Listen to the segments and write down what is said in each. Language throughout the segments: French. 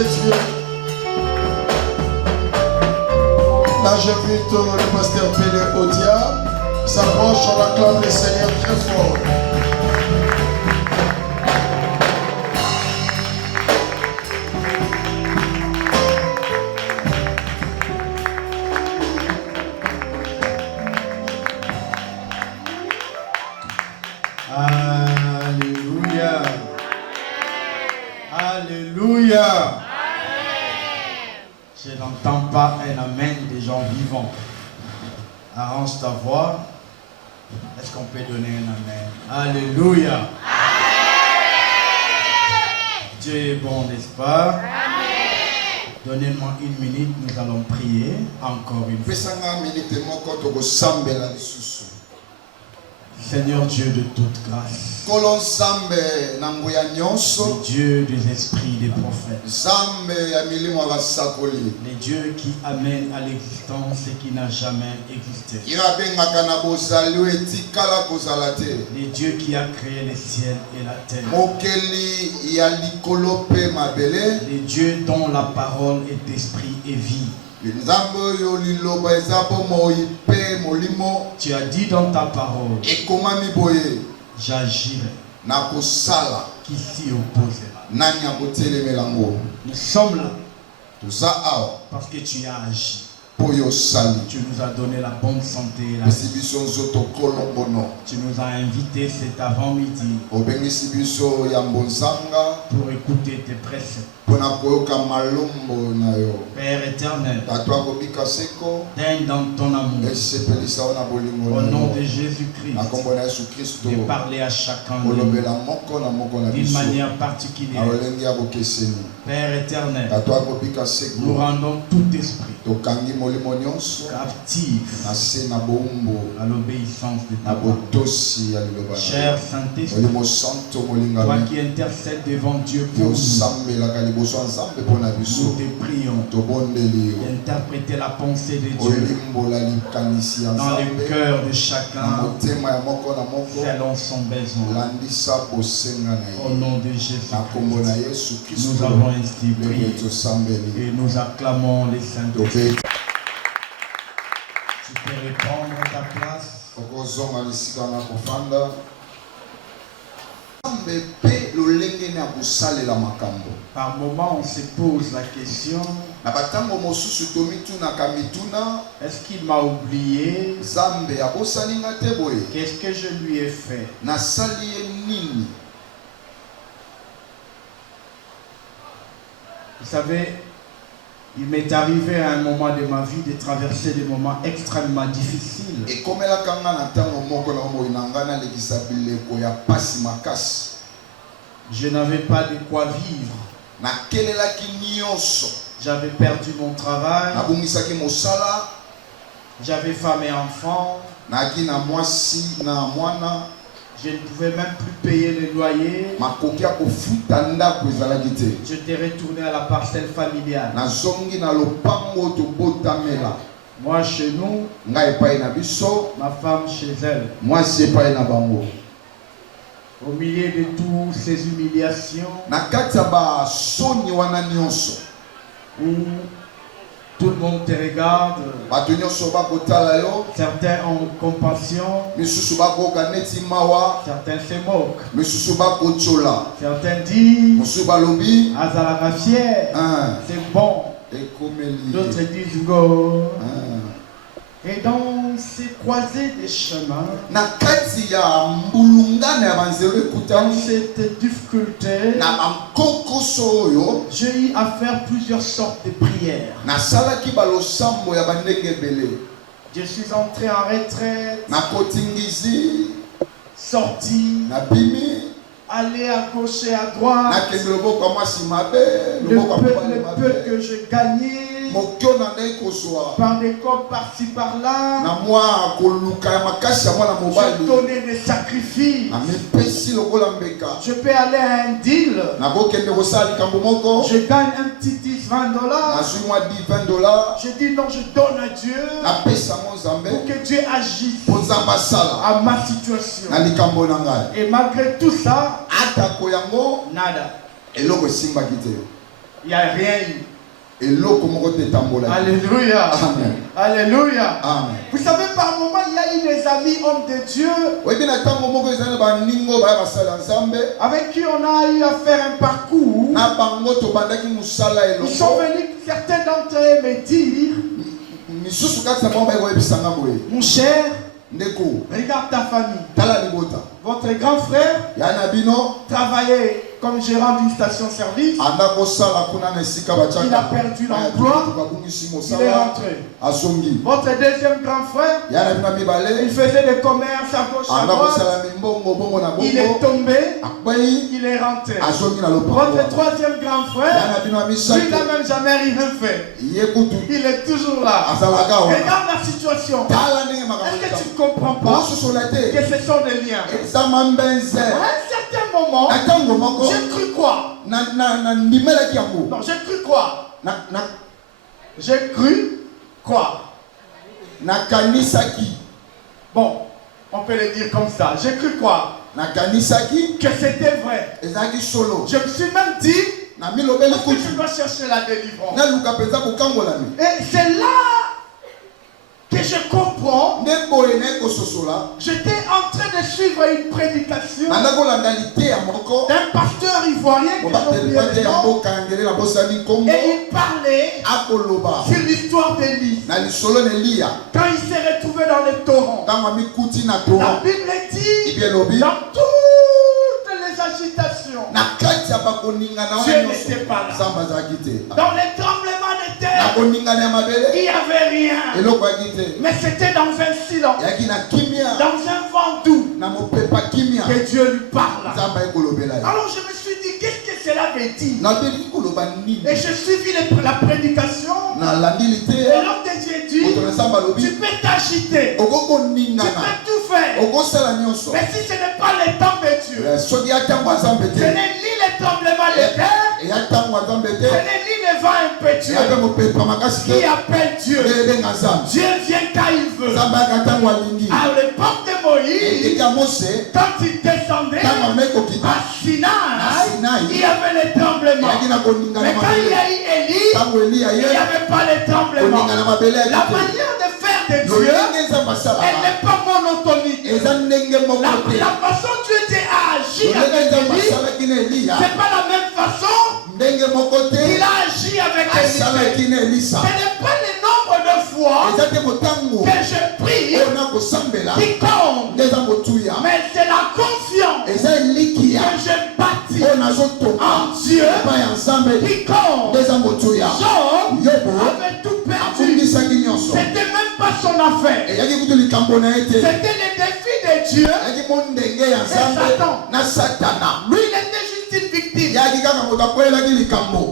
de Dieu. Là, j'invite le pasteur Pélé Odia. S'approche, on acclame le Seigneur très fort. Alléluia. Alléluia. Je n'entends pas un amen des gens vivants. Arrange ta voix. Est-ce qu'on peut donner un amen? Alléluia. Amen. Dieu est bon, n'est-ce pas? Amen. Donnez-moi une minute, nous allons prier encore une fois. Seigneur Dieu de toute grâce, le Dieu des esprits des prophètes, le Dieu qui amène à l'existence ce qui n'a jamais existé, le Dieu qui a créé les ciels et la terre, le Dieu dont la parole est esprit et vie. Tu as dit dans ta parole, j'agirai, qui s'y opposera. Nous sommes là parce que tu as agi. Tu nous as donné la bonne santé et la vie. Tu nous as invités cet avant-midi pour écouter tes préceptes. Père éternel, daigne dans ton amour, au nom de Jésus-Christ, de parler à chacun d'une manière particulière. Père éternel, nous rendons tout esprit captif à l'obéissance de ta parole. Cher Saint-Esprit, toi qui intercèdes devant Dieu pour nous, nous te prions d'interpréter la pensée de Dieu dans le cœur de chacun selon son besoin. Au nom de Jésus-Christ, nous avons ainsi prié et nous acclamons les saints. Tu peux répondre à ta place. Par moment, on se pose la question, est-ce qu'il m'a oublié? Qu'est-ce que je lui ai fait? Vous savez, il m'est arrivé à un moment de ma vie de traverser des moments extrêmement difficiles. Je n'avais pas de quoi vivre. J'avais perdu mon travail. J'avais femme et enfant. Je ne pouvais même plus payer le loyer. J'étais retourné à la parcelle familiale. Moi chez nous, ma femme chez elle. Au milieu de toutes ces humiliations, où tout le monde te regarde, certains ont compassion, certains se moquent, certains disent Azalaka fier, c'est bon, d'autres disent go. Et dans ces croisées des chemins, dans cette difficulté, j'ai eu à faire plusieurs sortes de prières. Je suis entré en retraite, sorti, aller à gauche et à droite. Le peu que je gagnais, par des corps par-ci par-là, je donnais des sacrifices. Je peux aller à un deal, je gagne un petit 10-20 $. Je dis non, je donne à Dieu pour que Dieu agisse à ma situation. Et malgré tout ça, nada. il n'y a rien eu. Alléluia. Amen. Alléluia. Amen. Vous savez, par moment, il y a eu des amis hommes de Dieu avec qui on a eu à faire un parcours. Ils sont venus, certains d'entre eux me dire, mon cher, regarde ta famille. Votre grand frère travaillait comme gérant d'une station-service. Il a perdu l'emploi. Il est rentré. Votre deuxième grand frère, il faisait des commerces à gauche à droite. Il est tombé. Il est rentré. Votre troisième grand frère, lui n'a même jamais rien fait. Il est toujours là. Regarde la situation. Est-ce que tu ne comprends pas que ce sont des liens? À un certain moment, j'ai cru quoi? Non, j'ai cru quoi? J'ai cru quoi? Bon, on peut le dire comme ça. J'ai cru quoi? Que c'était vrai. Je me suis même dit, est-ce que je dois chercher la délivrance? Et c'est là que je comprends. J'étais en train de suivre une prédication d'un pasteur ivoirien que j'ai oublié le nom. Et il parlait sur l'histoire d'Élie. Quand il s'est retrouvé dans les torrents, la Bible dit, dans toutes les agitations, Dieu n'était pas là. Dans les tremblements de terre, il n'y avait rien. Mais c'était dans un silence, dans un vent doux, que Dieu lui parle. Alors je me suis dit, qu'est-ce que cela veut dire? Et je suivis la prédication. Et l'homme de Dieu dit, tu peux t'agiter, tu peux tout faire. Mais si ce n'est pas le temps de Dieu, ce n'est ni le tremblement de terre, ce n'est ni le vent impétueux qui appelle Dieu. Dieu vient quand il veut. À l'époque de Moïse, quand il descendait à Sinaï, il y avait les tremblements. Mais quand il y a eu Élie, il n'y avait pas les tremblements. La manière de faire de Dieu, elle n'est pas monotonique. La façon dont Dieu a agi avec Élie, ce n'est pas la même façon qu'il a agi avec Élie. Ce n'est pas le nombre de fois que je prie qui compte, mais c'est la confiance que je bâtis en Dieu qui compte. Job avait tout perdu. C'était même pas son affaire. C'était le défi de Dieu et Satan. Lui, il était juste une victime.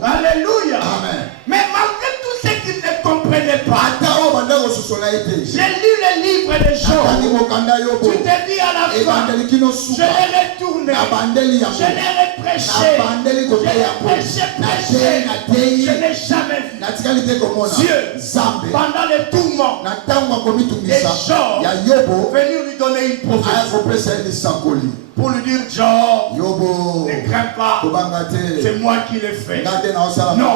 Alléluia. Amen. Mais malgré tout ce qu'il ne comprenait pas, j'ai lu le livre de Job. Tu te dis à la fin, je l'ai retourné, je l'ai reprêché, je n'ai jamais vu Dieu pendant les tourments de Job venir lui donner une prophétie pour lui dire, Job, ne crains pas, c'est moi qui l'ai fait. Non.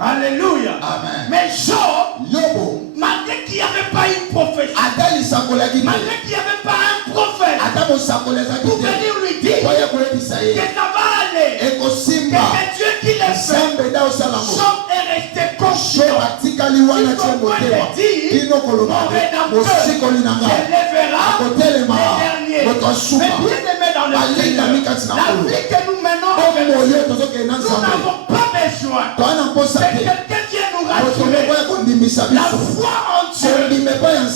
Alléluia. Amen. Mais Job, malgré qu'il n'y avait pas une prophétie, malgré qu'il n'y avait pas un prophète pour venir lui dire que ça va aller, que c'est Dieu qui l'a fait, Job est resté conscient. Jusqu'au point de dire, mon rédempteur s'élèvera les derniers. Mais bien aimé dans le Seigneur, la vie que nous menons aujourd'hui, nous n'avons pas besoin que quelqu'un vienne nous rassurer. La foi en Dieu,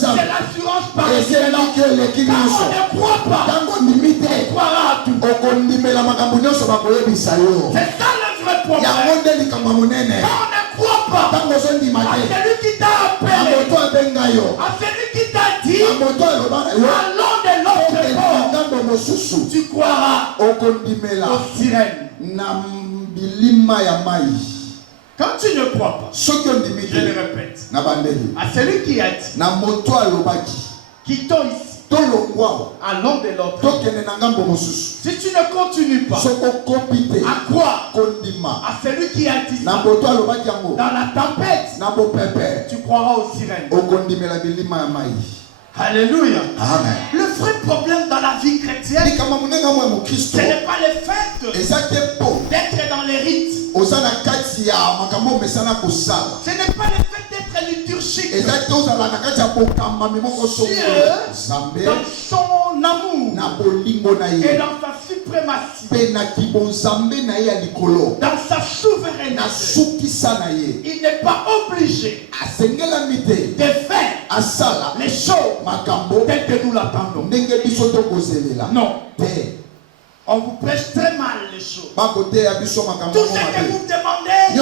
c'est l'assurance par excellence. Quand on ne croit pas, on croira à tout. C'est ça le vrai problème. Quand on ne croit pas à celui qui t'a appelé, à celui qui t'a dit, allons de l'autre bord, tu croiras aux sirènes. Quand tu ne crois pas, je le répète, à celui qui a dit, quittons ici, allons de l'autre. Si tu ne continues pas à croire à celui qui a dit ça, dans la tempête, tu croiras aux sirènes. Alléluia. Amen. Le vrai problème dans la vie chrétienne, ce n'est pas le fait d'être dans les rites. Ce n'est pas le fait d'être liturgique. Dieu, dans son amour et dans sa suprématie, dans sa souveraineté, il n'est pas obligé de faire les choses telles que nous l'attendons. Non. On vous prêche très mal les choses. Tout ce que vous demandez,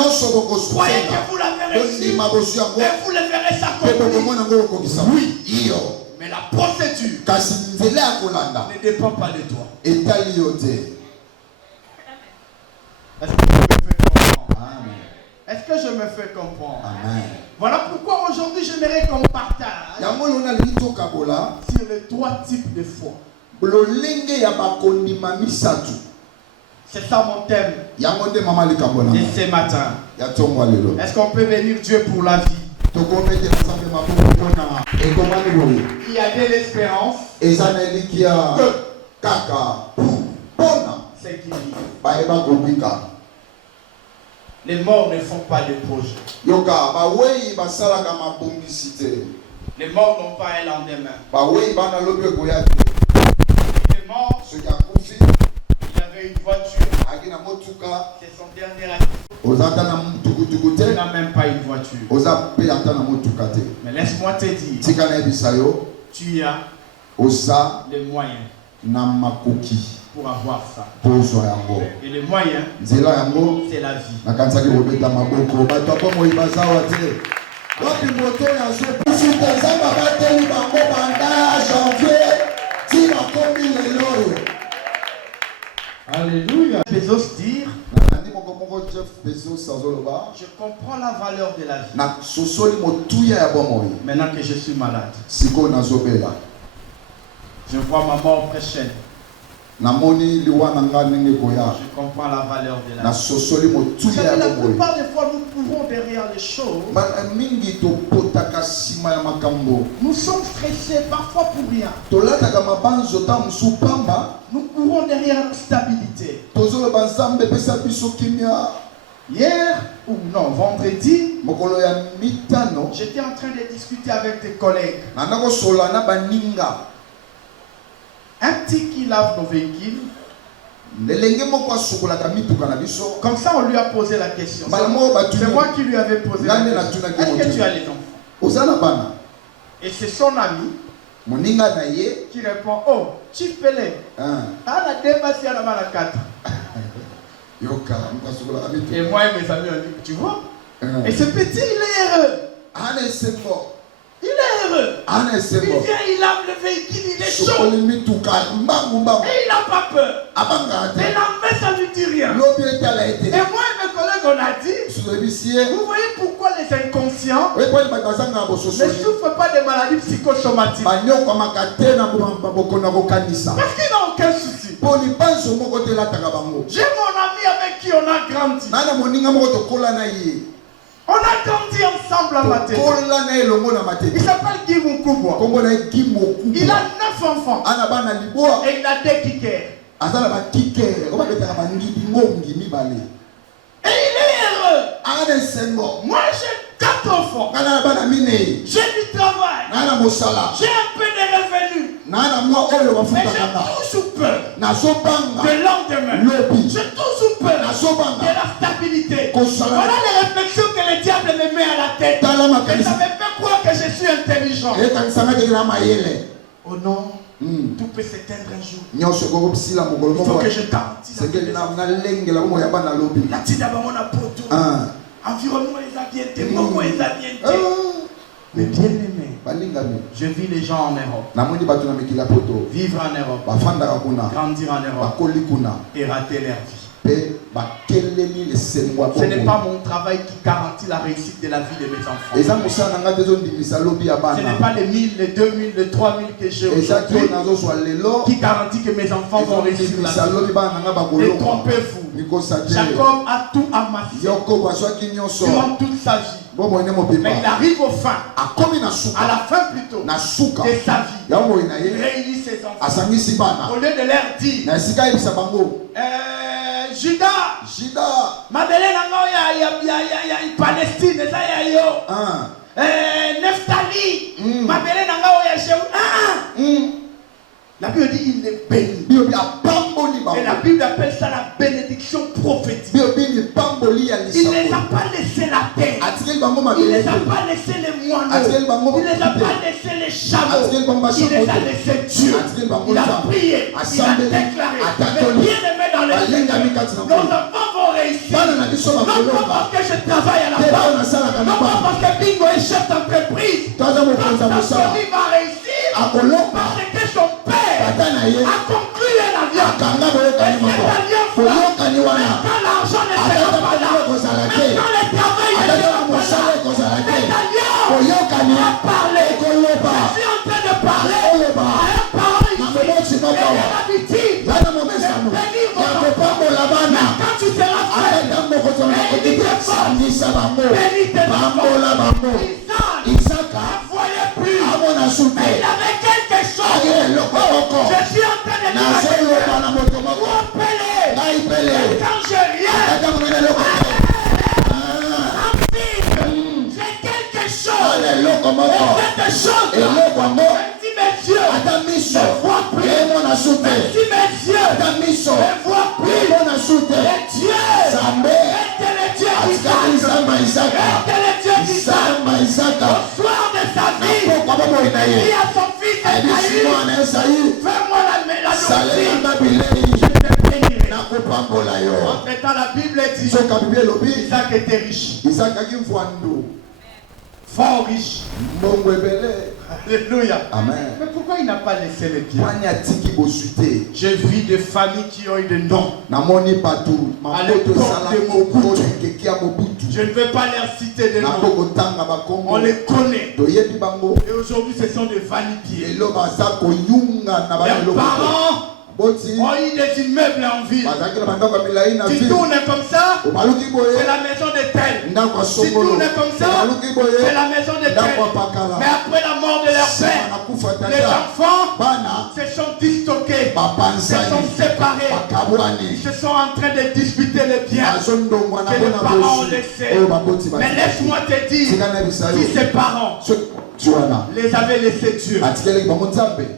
croyez que vous l'avez reçu et vous le verrez s'accomplir. Oui. Mais la procédure ne dépend pas de toi. Est-ce que je me fais comprendre? Est-ce que je me fais comprendre? Amen. Voilà pourquoi aujourd'hui j'aimerais qu'on partage sur les 3 types de foi. C'est ça mon thème de ce matin. Est-ce qu'on peut bénir Dieu pour la vie? Il y a de l'espérance. C'est qui dit. Les morts ne font pas de projet. Les morts n'ont pas un lendemain. Les morts, il avait une voiture. C'est son dernier activité. Il n'a même pas une voiture. Mais laisse-moi te dire, tu as les moyens pour avoir ça. Et les moyens, c'est la vie. Alléluia. Bezos dire, je comprends la valeur de la vie. Maintenant que je suis malade, je vois ma mort prochaine. Je comprends la valeur de la vie. La plupart des fois, nous courons derrière les choses. Nous sommes stressés parfois pour rien. Nous courons derrière la stabilité. Hier, ou non, vendredi, j'étais en train de discuter avec des collègues. Un petit qui lave nos véhicules. Comme ça, on lui a posé la question. C'est moi qui lui avais posé la question. Est-ce que tu as les enfants? Et c'est son ami qui répond, oh, Chief Pelé, la dépassé à la mala 4. Et moi et mes amis, on dit, tu vois? Et ce petit, il est heureux. Il est heureux. Il vient, il lave le véhicule, il est chaud. Et il n'a pas peur. Et l'envers, ça ne lui dit rien. Et moi et mes collègues, on a dit, vous voyez pourquoi les inconscients ne souffrent pas de maladies psychosomatiques? Parce qu'ils n'ont aucun souci. J'ai mon ami avec qui on a grandi. On a grandi ensemble à Maté. Il s'appelle Guy Moukouboua. Il a 9 enfants. Et il a 2 kickers. Et il est heureux. Moi j'ai 4 enfants. J'ai du travail. J'ai un peu de revenus. Mais j'ai toujours peur de lendemain. J'ai toujours peur de la stabilité. Voilà les réflexions que le diable me met à la tête. Et ça me fait croire que je suis intelligent. Oh non, tout peut s'éteindre un jour. Il faut que je garantisse. La tida mon apoto. Environnement les abientés, moko les abientés. Mais bien aimé, je vis les gens en Europe. Vivre en Europe, grandir en Europe et rater leur vie. Ce n'est pas mon travail qui garantit la réussite de la vie de mes enfants. Ce n'est pas les 1000, les 2000, les 3000 que j'ai aujourd'hui qui garantit que mes enfants vont réussir la vie. Détrompez-vous. Jacob a tout amassé durant toute sa vie. Mais il arrive au fin, à la fin plutôt, de sa vie. Il réunit ses enfants. Au lieu de leur dire, Judas, Madeleine ya Palestine, ça y a yo. Nephtali, Madeleine ya Jéhu. La Bible dit il est béni. Et la Bible appelle ça la bénédiction prophétique. Il ne les a pas laissé la terre. Il ne les a pas laissé les moineaux. Il ne les a pas laissé les chameaux. Il les a laissé Dieu. Il a prié. Il a déclaré. Mais bien aimé dans les Seigneur, nos enfants vont réussir. Non pas parce que je travaille à la banque. Non pas parce que Bingo est chef d'entreprise. Non pas parce qu'il va réussir. Parce que son père a conclu l'alliance. Et cette alliance-là, quand l'argent ne sera pas là, quand le travail ne sera pas là, cette alliance a parlé. Je suis en train de parler à un parent ici. Et l'habitude de bénir vos enfants. Mais quand tu seras prêt, bénis tes enfants. Bénis tes enfants. Isaac ne voyait plus. Mais il avait quelque chose. Je suis en train de dire quand j'ai rien, j'ai quelque chose. Et cette chose, si mes yeux ne voient plus, si mes yeux ne voient plus, et Dieu était le Dieu d'Isaac, était le Dieu d'Isaac, au soir de sa vie, il dit à son fils Esaü, fais-moi la nourriture, je te bénirai. Entre-temps, la Bible dit Isaac était riche, fort riche. Alléluia. Amen. Mais pourquoi il n'a pas laissé les biens? J'ai vu des familles qui ont eu des noms. À l'époque de Mobutu. Je ne vais pas leur citer des noms. On les connaît. Et aujourd'hui, ce sont des validiers. Leurs parents ont eu des immeubles en ville. Tu tournes comme ça, c'est la maison de tel. Tu tournes comme ça, c'est la maison de tel. Mais après la mort de leur père, les enfants se sont disloqués, se sont séparés. Ils se sont en train de disputer les biens que les parents ont laissés. Mais laisse-moi te dire, si ces parents les avaient laissés Dieu,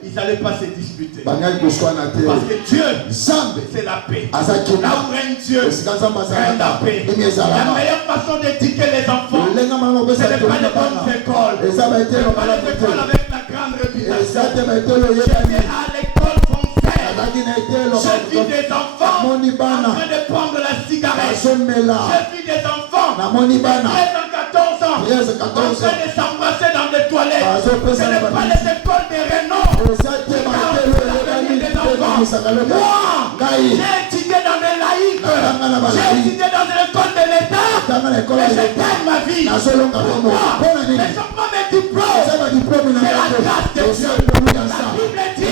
ils n'allaient pas se disputer. Parce que Dieu, c'est la paix. Là où règne Dieu, règne la paix. La meilleure façon d'éduquer les enfants, ce n'est pas les bonnes écoles. Ce n'est pas les écoles avec la grande réputation. J'étais à l'école française. J'ai vu des enfants en train de prendre la cigarette. J'ai vu des enfants de 13 ans, 14 ans en train de s'embrasser dans des toilettes. Ce n'est pas les écoles de renom. Moi, j'ai étudié dans des laïcs. J'ai étudié dans une école de l'État. Et je gagne ma vie. Pourquoi? Mais ce sont pas mes diplômes. C'est la grâce de Dieu. La Bible dit,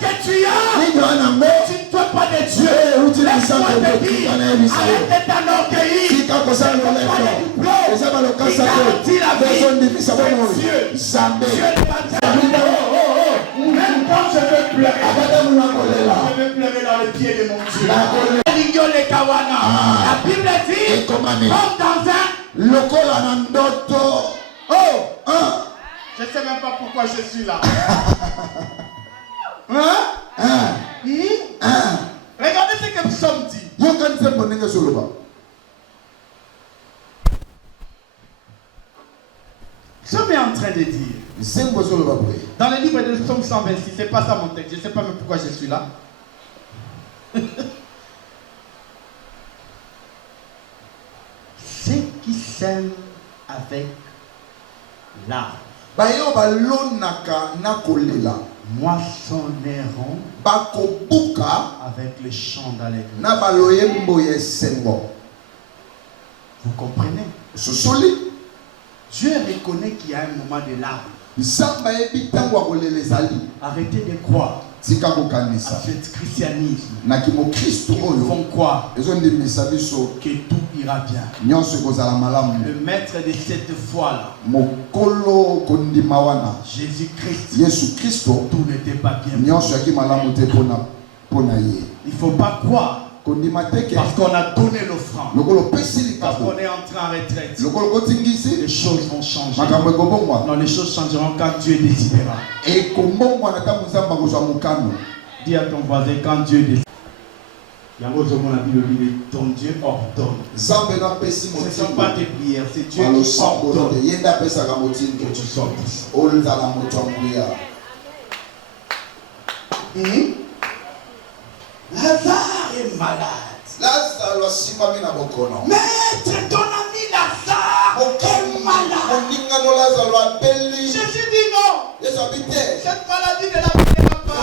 qu'est-ce que tu as? Tu ne peux pas de Dieu. Laisse-moi te dire, arrête de t'enorgueillir. Tu n'as pas de diplôme. Il garantit la vie. C'est Dieu. Dieu n'est pas Dieu. Même quand je veux pleurer, je veux pleurer dans les pieds de mon Dieu. La Bible dit, comme dans un je ne sais même pas pourquoi je suis là. Regardez ce que nous sommes dit. Je suis en train de dire. Dans le livre de Psaume 126, c'est pas ça mon texte. Je ne sais pas même pourquoi je suis là. Ceux qui s'aiment avec l'art moissonneront avec les chants d'allégresse. Vous comprenez? Dieu reconnaît qu'il y a un moment de larmes. Arrêtez de croire à ce christianisme. Ils vont croire que tout ira bien. Le maître de cette foi-là, Jésus-Christ, tout n'était pas bien. Il ne faut pas croire parce qu'on a donné l'offrande, parce qu'on est entré en retraite, les choses vont changer. Non, les choses changeront quand Dieu décidera. Dis à ton voisin quand Dieu décidera. Ton Dieu ordonne. Ce ne sont pas tes prières, c'est Dieu qui ordonne que tu sortes. Lazare est malade. Maître, ton ami Lazare est malade. Jésus dit non. Cette maladie ne la viendra pas.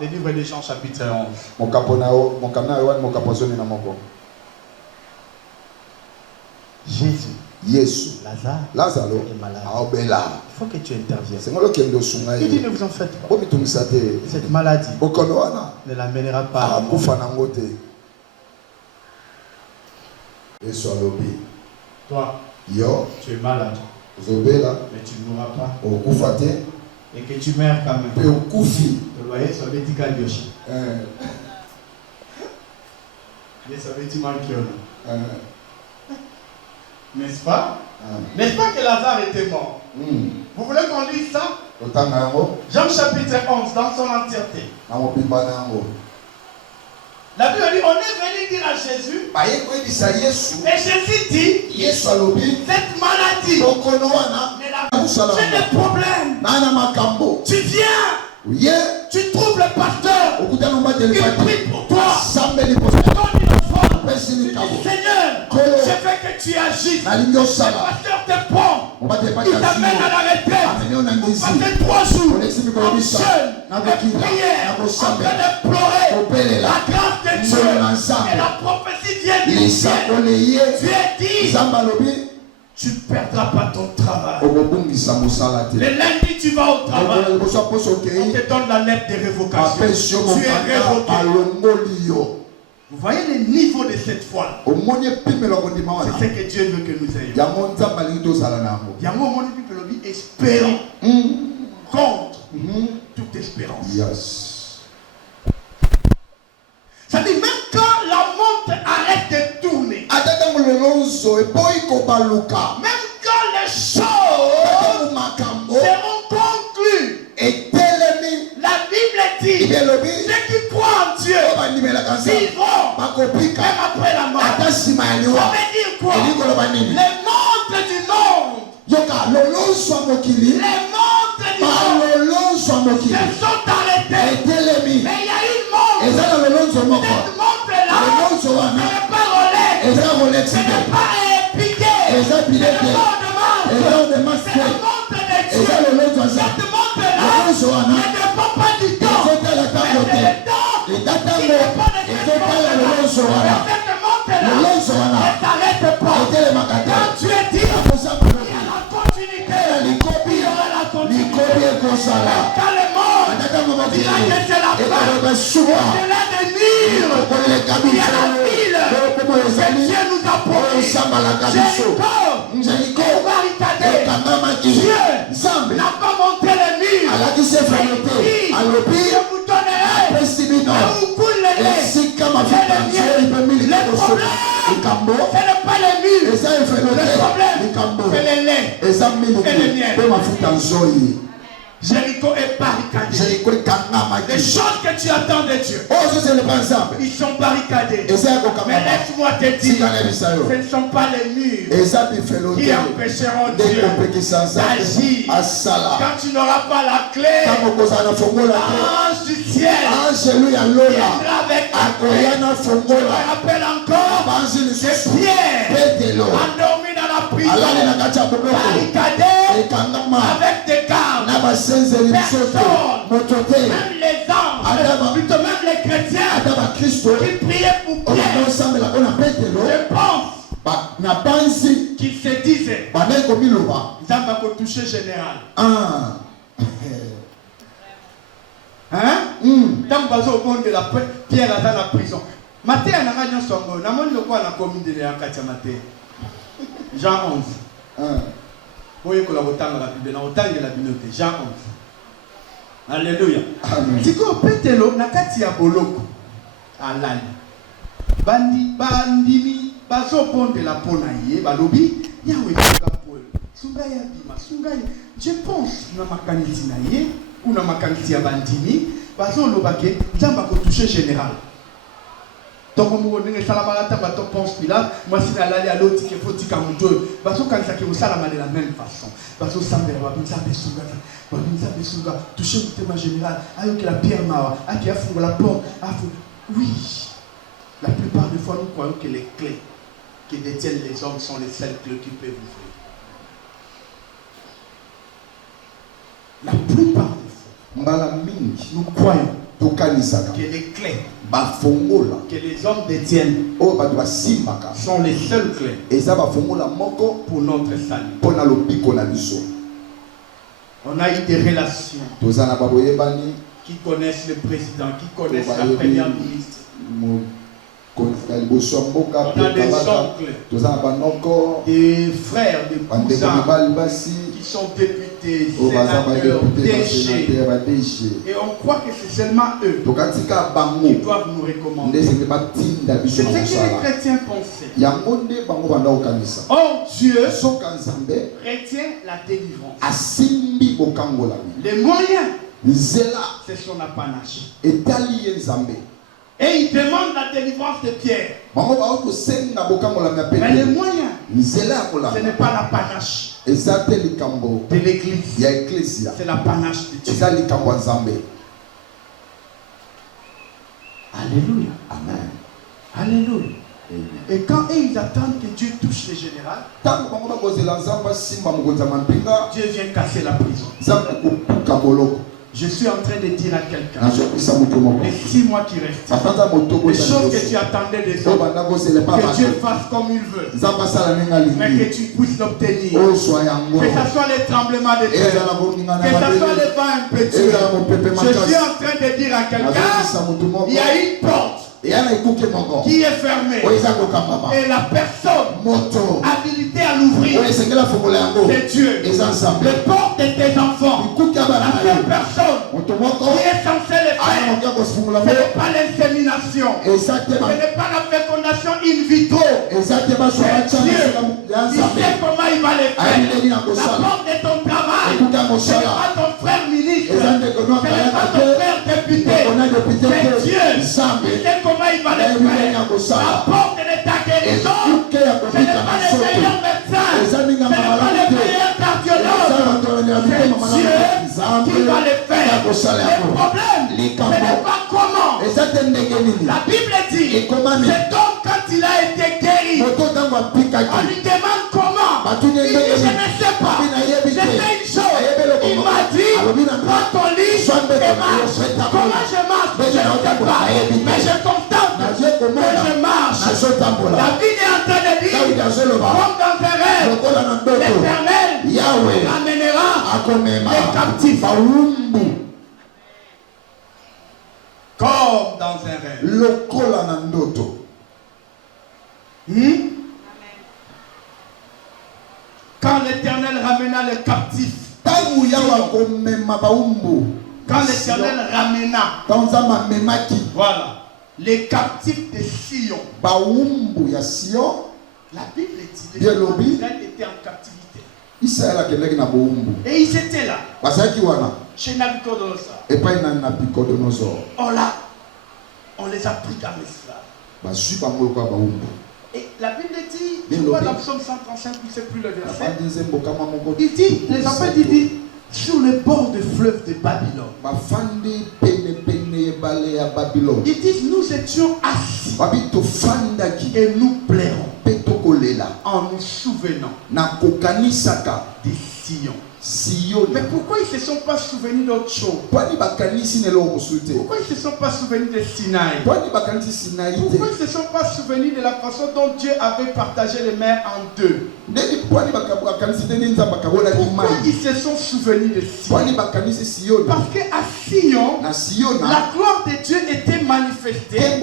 Le livre de Jean chapitre 11. Jésus, Lazare est malade. Il faut que tu interviennes. Il dit ne vous en faites pas. Cette maladie ne l'amènera pas à la mort. Toi, tu es malade, mais tu ne mourras pas. Et que tu meurs quand même. Le loyer sur l'étiquette Yoshi. N'est-ce pas? N'est-ce pas que Lazare était mort? Vous voulez qu'on lise ça? Jean chapitre 11 dans son entièreté. La Bible dit, on est venu dire à Jésus, et Jésus dit, cette maladie, c'est le problème. Tu viens, tu trouves le pasteur, il prie pour toi, Seigneur, je veux que tu agisses. Le pasteur te prend, il t'amène à la retraite. Vous passez 3 jours en jeûne, de prière, en train de pleurer. La grâce de Dieu et la prophétie vient du ciel. Dieu dit, tu ne perdras pas ton travail. Le lundi, tu vas au travail. On te donne la lettre de révocation. Tu es révoqué. Vous voyez le niveau de cette foi. C'est ce que Dieu veut que nous ayons. Espérons contre toute espérance. Ça dit même quand la montre arrête de tourner, même quand les choses seront conclues, la Bible dit ceux qui croient en Dieu vivront même après la mort. Ça veut dire quoi? Les montres du monde, les montres du monde se sont arrêtées. Mais il y a une montre. Cette montre-là, ce n'est pas Rolex, ce n'est pas Piqué, ce n'est pas Audemars, c'est la montre de Dieu. Cette montre-là ne dépend pas du temps, mais c'est le temps qui dépend de cette montre-là. Cette montre-là ne s'arrête pas. Quand tu es dit, il y a la continuité, il y aura la continuité. Quand le monde dira que c'est la fin, c'est là des murs, il y a la ville que Dieu nous a promis. Jéricho, barricadé, Dieu n'a pas monté les murs. Il dit, je vous donnerai, je vous coule les laits, c'est le mien. Le problème, ce n'est pas les murs, le problème, c'est les laits et les miens. Jéricho est barricadé. Les choses que tu attends de Dieu, ils sont barricadés. Mais laisse-moi te dire, ce ne sont pas les murs qui empêcheront Dieu d'agir. Quand tu n'auras pas la clé, l'ange du ciel viendra avec la clé. Je me rappelle encore de Pierre endormi dans la prison, barricadé avec des gardes. personne, même les anges, plutôt même les chrétiens qui priaient pour Pierre, je pense qu'ils se disaient ça va toucher général. Hein? Tant que au monde de la Pierre est dans la prison. Matthieu n'a pas dit son mot. N'a pas dit quoi la commune de la Katia Matthieu. Jean 11. Vous voyez que la Bible, la Bible, Jean 11. Alléluia. Si vous pétez l'eau, n'a Katia Boloko. Alali. Bandi, baso pont de la Ponaïe, balobi, Yahweh, Sungaya Bima, Sungaya. Je pense, na makaniti naïe. Ou na makanisi ya bandini bazo lobake nzamba ko toucher général donc mo ndenge sala malata bato pense Pilate moi si na lali aloti ke foti ka muto bazo kanisa ke musala de la même façon bazo sambela babinza besuga toucher le thème général ayo que la pierre mawa aki afunga la porte oui la plupart des fois nous croyons que les clés qui détiennent les hommes sont les seules clés qui peuvent ouvrir. La plupart nous croyons que les clés que les hommes détiennent sont les seules clés pour notre salut. On a eu des relations qui connaissent le président, qui connaissent la première ministre. On a des oncles, des frères, des cousins qui sont députés, sénateurs, DG. Et on croit que c'est seulement eux qui doivent nous recommander. C'est ce que les chrétiens pensaient. Oh Dieu retient la délivrance. Les moyens, c'est son apanage. Et il demande la délivrance de Pierre. Mais les moyens, ce n'est pas la panache de l'église. C'est la panache de Dieu. Alléluia. Amen. Alléluia. Et quand ils attendent que Dieu touche les généraux, Dieu vient casser la prison. Je suis en train de dire à quelqu'un, les 6 mois qui restent, les choses que tu attendais des hommes, que Dieu fasse comme il veut, mais que tu puisses l'obtenir. Que ce soit les tremblements de terre, que ce soit les vents impétueux. Je suis en train de dire à quelqu'un, il y a une porte qui est fermée et la personne habilitée à l'ouvrir, c'est Dieu. Les portes de tes enfants, la seule personne qui est censée les faire, ce n'est pas l'insémination, ce n'est pas la fécondation in vitro, c'est Dieu. Il sait comment il va les faire. La porte de ton travail, ce n'est pas ton frère ministre, ce n'est pas ton frère député, c'est Dieu. Il sait comment il va les faire. La porte de ta guérison, ce n'est pas les meilleurs médecins, ce n'est pas les meilleurs cardiologues, c'est Dieu qui va les faire. Le problème, ce n'est pas comment. La Bible dit, cet homme quand il a été guéri, on lui demande comment. Il dit, je ne sais pas. J'ai fait une chose. Il m'a dit, prends ton lit et marche. Comment je marche? Je ne sais pas. Mais je constate que je marche. La Bible est en train de dire, comme dans un rêve, l'Éternel amènera les captifs. Comme dans un rêve. Quand l'Éternel ramena les captifs, quand l'Éternel ramena, voilà, les captifs de Sion, la Bible dit que Israël était en captivité. Et ils étaient là, chez Nabucodonosor. On les a pris comme esclaves. Et la Bible dit, tu vois dans Psaume 135, il ne sait plus le verset. Il dit, les enfants disent, sur le bord du fleuve de Babylone. Ils disent, nous étions assis et nous pleurons en nous souvenant de Sion. Mais pourquoi ils ne se sont pas souvenus d'autre chose? Pourquoi ils ne se sont pas souvenus de Sinaï? Pourquoi ils ne se sont pas souvenus de la façon dont Dieu avait partagé les mers en deux? Pourquoi ils se sont souvenus de Sion? Parce qu'à Sion, la gloire de Dieu était manifestée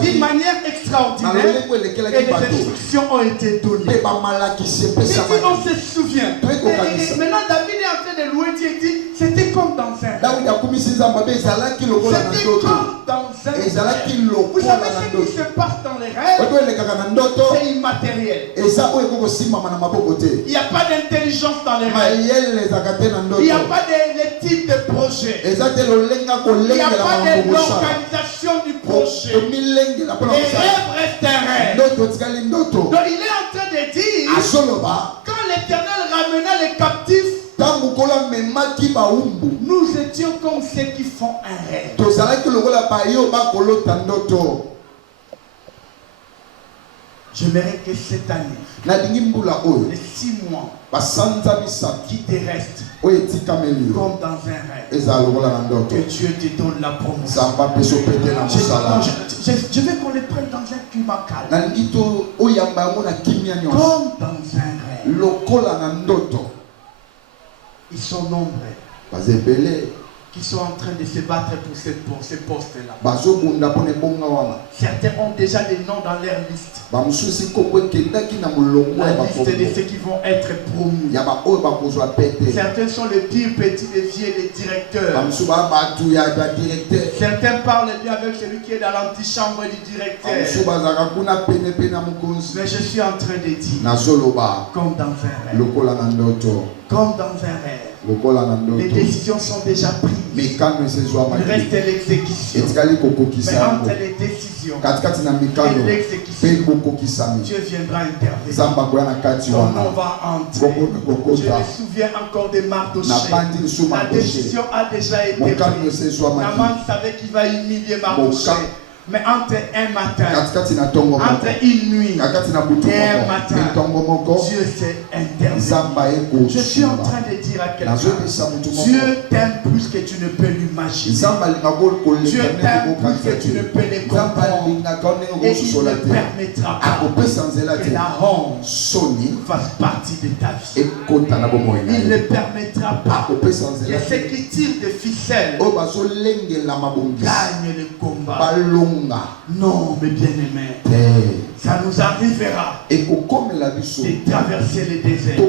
d'une manière extraordinaire et les instructions ont été données. Et on se souvient. Et maintenant, David est en train de louer Dieu et dit c'était comme dans un rêve. C'était comme dans un rêve. Vous savez ce qui se passe dans les rêves? C'est immatériel. Il n'y a pas d'intelligence dans les rêves. Il n'y a pas de type de projet. Il n'y a pas de l'organisation du projet. Les rêves restent un rêve. Donc il est en train de dire quand l'Éternel ramena les captifs, nous étions comme ceux qui font un rêve. J'aimerais que cette année, les 6 mois qui te restent, comme dans un rêve, que Dieu te donne la promotion. Je veux qu'on les prenne dans un climat calme. Comme dans un rêve. Ils sont nombreux qui sont en train de se battre pour ce poste-là. Certains ont déjà des noms dans leur liste. La liste de ceux qui vont être promus. Certains sont les pires petits, les vieux, les directeurs. Certains parlent bien avec celui qui est dans l'antichambre du directeur. Mais je suis en train de dire, comme dans un rêve. Comme dans un rêve. Les décisions sont déjà prises. Il reste l'exécution. Mais entre les décisions et l'exécution, Dieu viendra intervenir. Ton nom va entrer. Je me souviens encore de Mardochée. La décision a déjà été prise. Naman savait qu'il va humilier Mardochée. Mais entre un matin, entre une nuit et un matin, Dieu s'est intervenu. Je suis en train de dire à quelqu'un, Dieu t'aime plus que tu ne peux l'imaginer. Dieu t'aime plus que tu ne peux le comprendre. Et il ne permettra pas que la honte fasse partie de ta vie. Il ne permettra pas que ceux qui tirent des ficelles gagnent le combat. Non, mes bien-aimés, ça nous arrivera de traverser les déserts.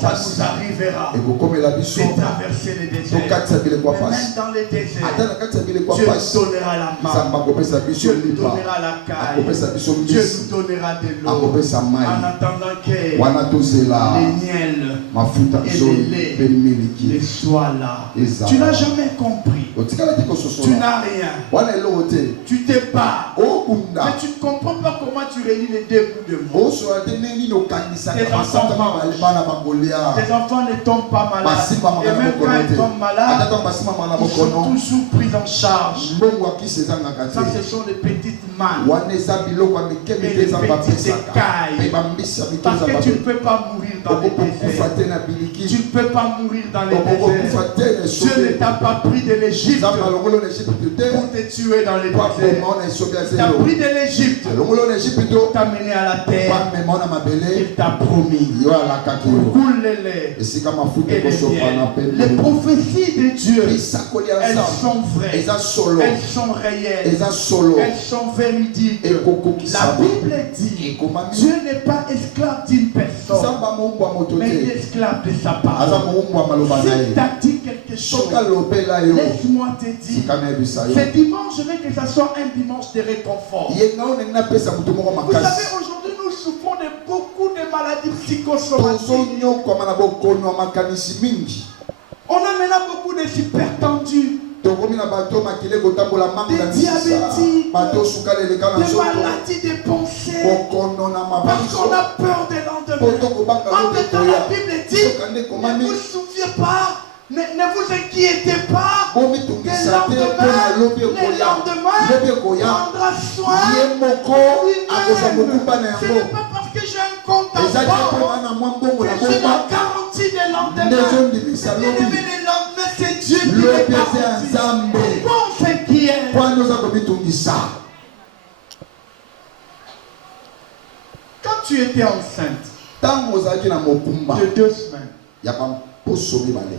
Ça nous arrivera de traverser les déserts. Mais même dans les déserts, Dieu nous donnera la main. Dieu nous donnera la caille. Dieu nous donnera de l'eau. En attendant que les miels et les laits ne soient là. Tu n'as jamais compris. Tu n'as rien. Tu te bats. Mais tu ne comprends pas comment tu réunis les deux bouts de mots. Tes enfants ne tombent pas malades. Et même quand ils tombent malades, ils sont toujours pris en charge. Ça, ce sont les petites mains et les petites écailles. Parce que tu ne peux pas mourir dans les déserts. Tu ne peux pas mourir dans les déserts. Dieu ne t'a pas pris de l'Égypte pour te tuer dans les déserts. Il t'a pris de l'Égypte pour t'amener à la terre. Il t'a promis. Coule les laits et les miels. Les prophéties de Dieu, elles sont vraies. Elles sont réelles. Elles sont véridiques. La Bible dit, Dieu n'est pas esclave d'une personne, mais il est esclave de sa parole. Si tu as dit quelque chose, laisse-moi te dire, ce dimanche, je veux que ça soit un dimanche de réconfort. Vous savez, aujourd'hui, nous souffrons de beaucoup de maladies psychosomatiques. On a maintenant beaucoup de supertendus, des diabétiques, des maladies des pensées, parce qu'on a peur des lendemains. En même temps, la Bible dit, ne vous souviez pas, ne vous inquiétez pas, les lendemains prendra soin lui-même. Ce n'est pas parce que j'ai un compte en banque que je dois garantir garantit les lendemains. Le lendemain, c'est Dieu qui les garantit. Bon, c'est qui est. Quand tu étais enceinte de 2 semaines,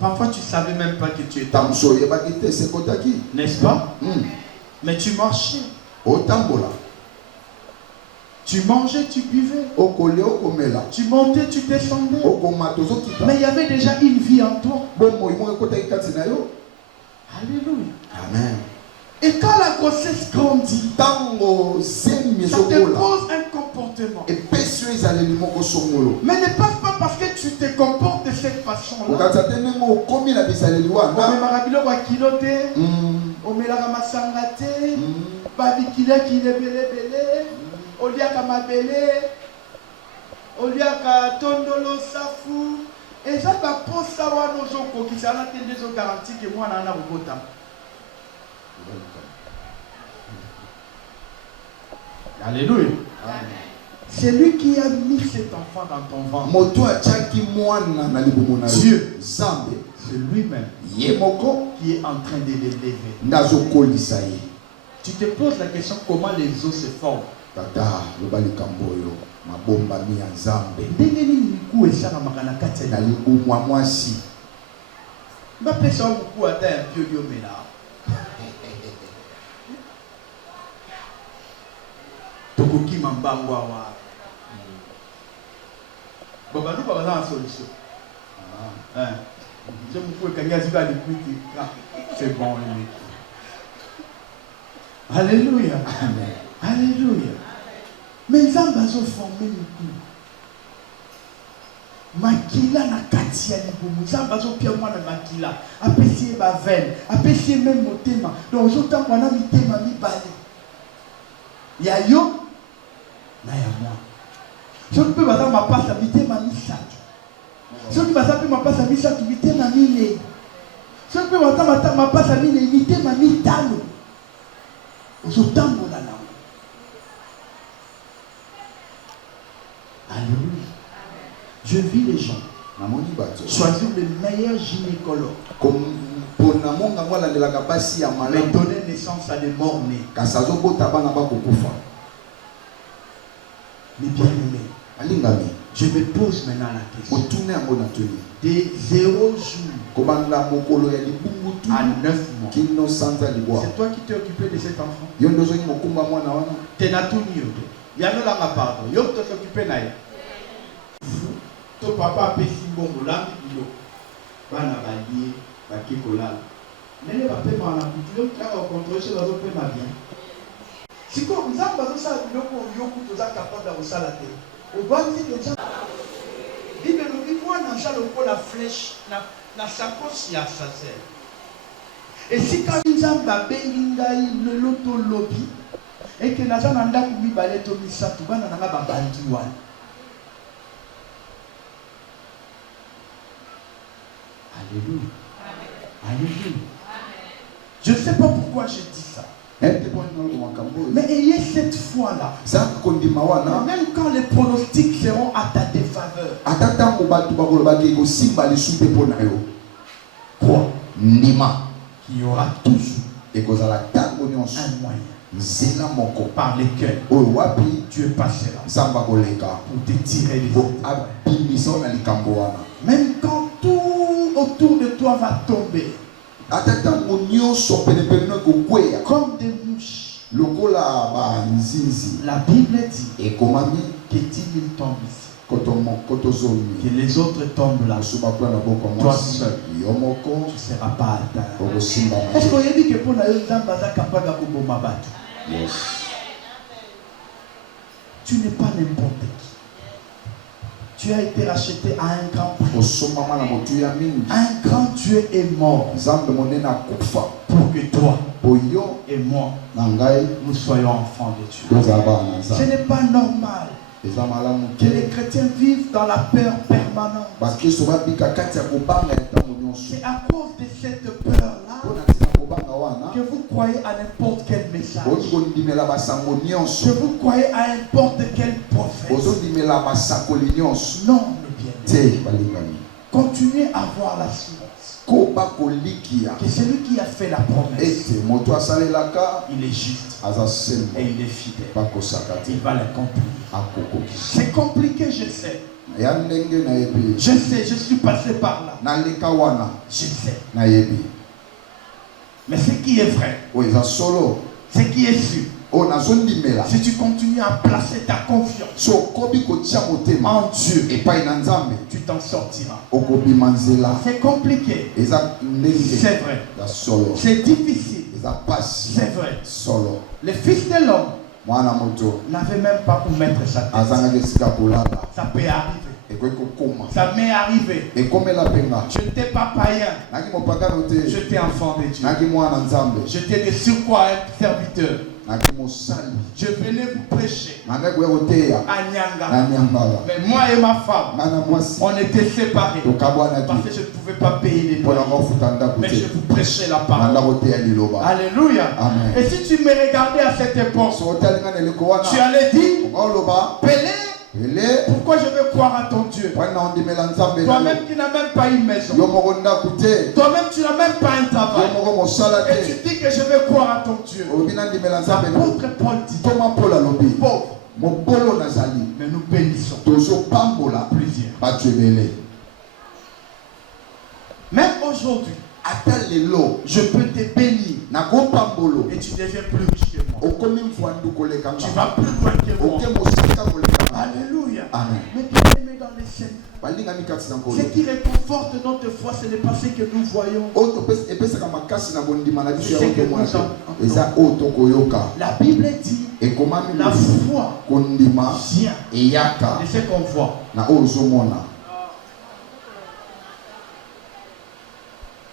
parfois tu ne savais même pas que tu étais enceinte. N'est-ce pas? Mais tu marchais. Tu mangeais, tu buvais. Tu montais, tu descendais. Mais il y avait déjà une vie en toi. Alléluia. Amen. Et quand la grossesse grandit, ça te pose un comportement. Mais ne passe pas parce que tu te comportes de cette façon-là. Et ça va pour savoir nos gens qui sont des garanties que moi on a Alléluia. C'est lui qui a mis cet enfant dans ton ventre. Dieu, c'est lui-même qui est en train de l'élever. Tu te poses la question comment les os se forment. Tokoki mambango awa. Baba nous pas dans solution. Je me fous quand il y a c'est bon lui. Alléluia. Alléluia. Mais ils ont formé le coup. Makila na katia libumu. Zambazo pia mwana makila. Apesi ba veine. Apesi même motema. Donc autant qu'on a mitema mi bali. Ya yo na ya moi. Je ne peux pas ma passe à mitema mi sato. Je ne peux pas ma passe à mi sato mitema mi ne. Je ne peux pas ma passe à mi ne mitema mi tano. Autant mon ana. Alléluia. Je vis les gens. Choisir le meilleur gynécologue. Mais donner naissance à des morts-nés. Mais bien aimé, je me pose maintenant la question. De 0 jours à 9 mois. C'est toi qui t'es occupé de cet enfant. T'es natuni. Il y a la pardon. Yo t'es occupé na. Ton papa a payé bongo là, il bana balié, bakikola. Mais le papa m'a la couture, tu as contrôlé chez l'autre peu ma bien. Si comme ça, on va ça biloko yoko to za capable de ça la terre. Au bas de ça. Il me dit moi dans ça le la flèche na sacoche ya sa sœur. Et si quand nzamba benginga le loto lobby et que naza nanda kubi baleto misatu bana nanga babandi wana. Alléluia. Alléluia. Je ne sais pas pourquoi je dis ça. Mais ayez cette foi-là. Même quand les pronostics seront à ta défaveur. Quoi? Il y aura toujours un moyen par lesquels Dieu passera pour te tirer les épreuves. Même quand tout autour de toi va tomber comme des mouches, la Bible dit que 10 000 tombent ici, que les autres tombent là. Toi seul, tu ne seras pas atteint. Est-ce qu'on a dit que pour la Yes. Tu n'es pas n'importe qui. Tu as été racheté à un grand prix. Un grand Dieu est mort pour que toi et moi nous soyons enfants de Dieu. Ce n'est pas normal que les chrétiens vivent dans la peur permanente. C'est à cause de cette peur-là que vous croyez à n'importe quel message. Que vous croyez à n'importe quel prophète. Non, le bien. continuez à voir la suite. Que celui qui a fait la promesse, il est juste et il est fidèle. Il va l'accomplir. C'est compliqué, je sais. Je sais, je suis passé par là. Je sais. Mais ce qui est vrai, ce qui est sûr, si tu continues à placer ta confiance en Dieu, tu t'en sortiras. C'est compliqué. C'est vrai. C'est difficile. C'est vrai. Le Fils de l'homme n'avait même pas où mettre sa tête. Ça peut arriver. Ça m'est arrivé. Je n'étais pas païen. J'étais enfant de Dieu. J'étais de surcroît un serviteur. Je venais vous prêcher à Nyanga. Mais moi et ma femme, on était séparés parce que je ne pouvais pas payer les loyers. Mais je vous prêchais la parole. Alléluia. Amen. Et si tu me regardais à cette époque, tu allais dire, Pelé, pourquoi je veux croire à ton Dieu? Toi-même qui n'as même pas une maison. Toi-même tu n'as même pas un travail. Et tu dis que je veux croire à ton Dieu. L'apôtre Paul dit, pauvre, mais nous bénissons plusieurs. Même aujourd'hui, je peux te bénir et tu deviens plus riche que moi. Tu vas plus loin que moi. Alléluia. Amen. Mais bien-aimé dans les Seigneur, ce qui réconforte notre foi, ce n'est pas ce que nous voyons. La Bible dit la foi vient de ce qu'on voit.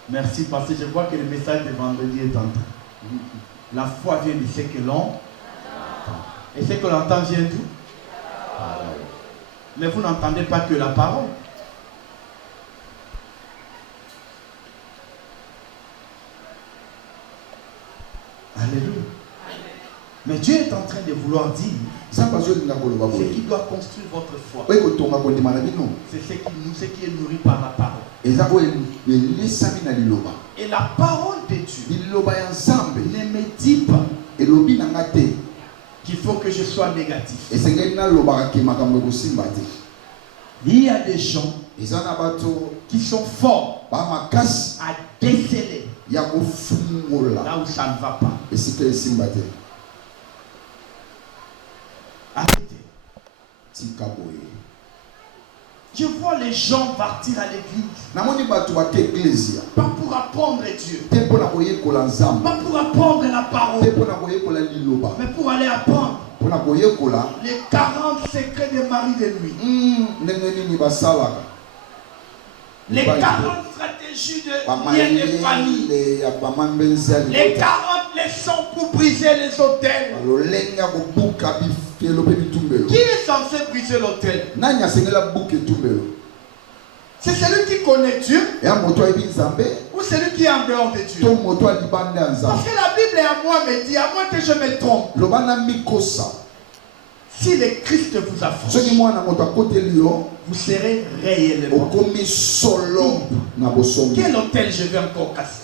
Merci, parce que je vois que le message de vendredi est entré. La foi vient de ce que l'on entend. Et ce que l'on entend vient d'où? Mais vous n'entendez pas que la parole. Alléluia. Mais Dieu est en train de vouloir dire ce qui doit construire votre foi. C'est ce qui est nourri par la parole. Et la parole de Dieu ne me dit pas qu'il faut que je sois négatif. Il y a des gens qui sont forts à déceler là où ça ne va pas. Arrêtez. Je vois les gens partir à l'église. Pas pour apprendre Dieu. Pas pour apprendre la parole. Mais pour aller apprendre les 40 secrets des maris de nuit. Les 40 stratégies de lien de famille. Les 40 leçons pour briser les hôtels. Qui est censé briser l'hôtel? C'est celui qui connaît Dieu ou celui qui est en dehors de Dieu? Parce que la Bible à moi me dit, à moins que je me trompe, si le Christ vous affranchit, vous serez réellement. Quel hôtel je vais encore casser?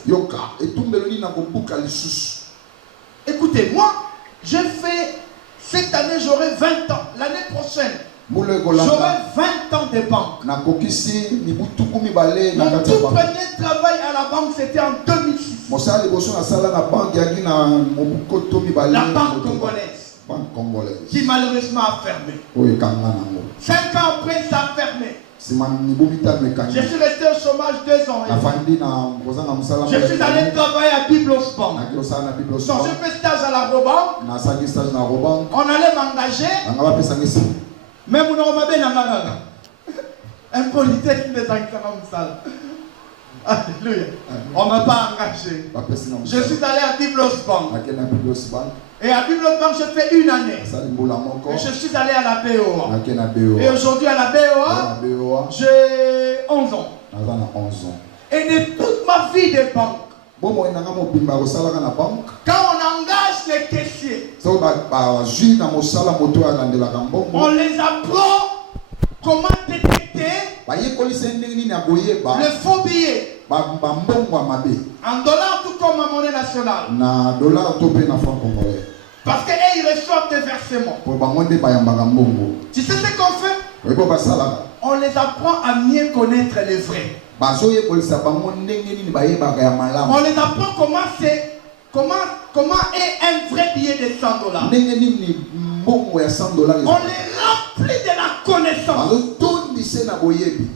Écoutez, moi, je fais cette année, j'aurai 20 ans. L'année prochaine, j'aurai 20 ans de banque. Mon tout premier travail à la banque, c'était en 2006. La banque congolaise. Qui malheureusement a fermé. 5 ans après, ça a fermé. Je suis resté au chômage 2 ans. Je suis allé travailler à Biblos Bank. Donc je fais stage à la Robank. On allait m'engager. Mais mon nom m'appelle Namaraga. Un politique qui est dans le salle. Alléluia. On ne m'a pas engagé. Je suis allé à Biblos Bank. Et à Biblos Bank, j'ai fait 1 année. Et je suis allé à la BOA. Et aujourd'hui à la BOA, j'ai 11 ans. Et de toute ma vie de banque, quand on engage les caissiers, on les apprend comment détecter Le faux billet. En dollars tout comme en monnaie nationale. Parce qu'ils reçoivent des versements. Tu sais ce qu'on fait? On les apprend à mieux connaître les vrais. On les apprend comment est un vrai billet de $100. On les remplit de la connaissance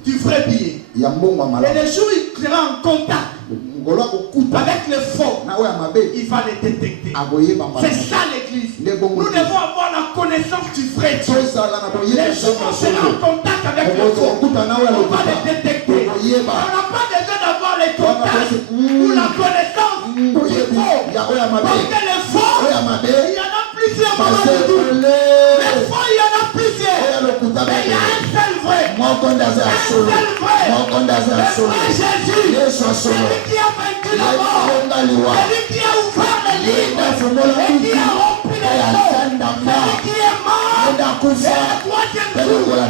du vrai billet. Et le jour où il sera en contact avec le faux, il va les détecter. C'est ça l'église. Nous devons avoir la connaissance du vrai Dieu. Les jours où on sera en contact avec le faux, on va les détecter. On n'a pas besoin d'avoir les contacts ou la connaissance du faux. Parce que le faux, il y en a plusieurs moments de tout. Le faux, il y en a plusieurs. Mais il y a un seul vrai. Un seul vrai. Le vrai Jésus. Celui qui a vaincu la mort. Celui qui a ouvert les livres. Et qui a rempli les eaux. Celui qui est mort. Et le troisième jour, il a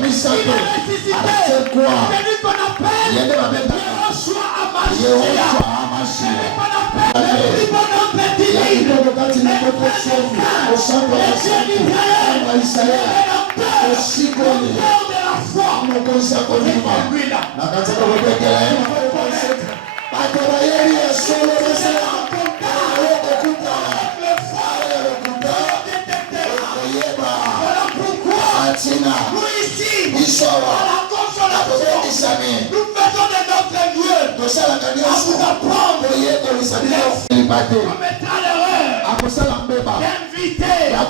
ressuscité. Celui qu'on appelle Yehoshua Hamashiach. Celui qu'on appelle le plus bon homme de Dieu. Nous faisons de notre mieux à vous apprendre. On mettra l'erreur d'inviter un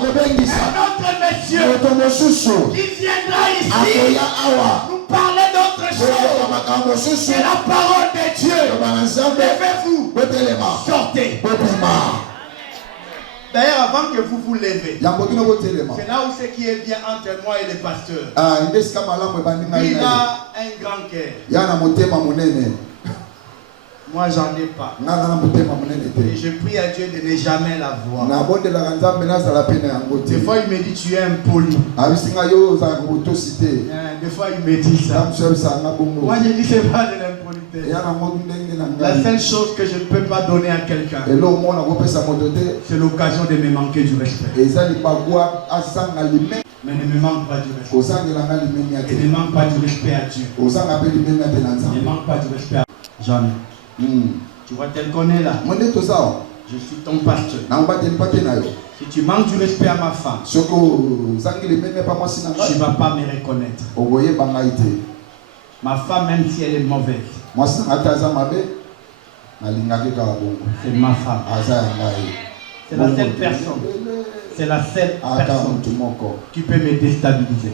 autre monsieur qui viendra ici nous parler d'autre chose. C'est la parole de Dieu. Levez-vous. Sortez. D'ailleurs, avant que vous vous levez, c'est là où ce qui est bien entre moi et le pasteur. Il a un grand cœur. Moi, j'en ai pas. Et je prie à Dieu de ne jamais la voir. Des fois, il me dit tu es impoli. Des fois, il me dit ça. Moi, je dis c'est pas de l'impolitesse. La seule chose que je ne peux pas donner à quelqu'un, c'est l'occasion de me manquer du respect. Mais ne me manque pas du respect. Et ne manque pas du respect à Dieu. Ne manque pas du respect à jamais. Tu vois tel qu'on est là. Je suis ton pasteur. Si tu manques du respect à ma femme, tu ne vas pas me reconnaître. Ma femme, même si elle est mauvaise, c'est ma femme. C'est la seule personne. C'est la seule personne qui peut me déstabiliser.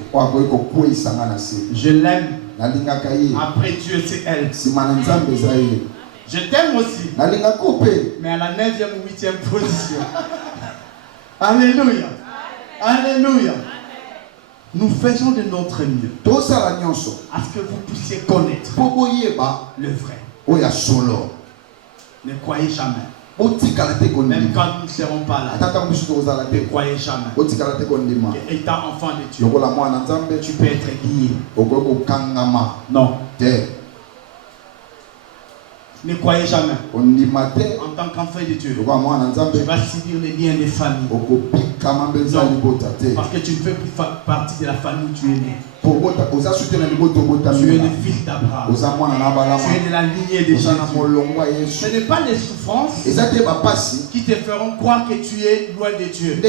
Je l'aime. Après Dieu, c'est elle. Je t'aime aussi. Mais à la 9e ou 8e position. Alléluia. Alléluia. Nous faisons de notre mieux à ce que vous puissiez connaître le vrai. Ne croyez jamais. Même quand nous ne serons pas là, ne croyez jamais. Étant enfant de Dieu, tu peux être lié. Non. Ne croyez jamais. En tant qu'enfant de Dieu, tu vas subir les liens des familles. Non. Parce que tu ne fais plus partie de la famille où tu es né. Tu es le fils d'Abraham. Tu es de la lignée de Jésus. Ce n'est pas les souffrances qui te feront croire que tu es loin de Dieu. Ce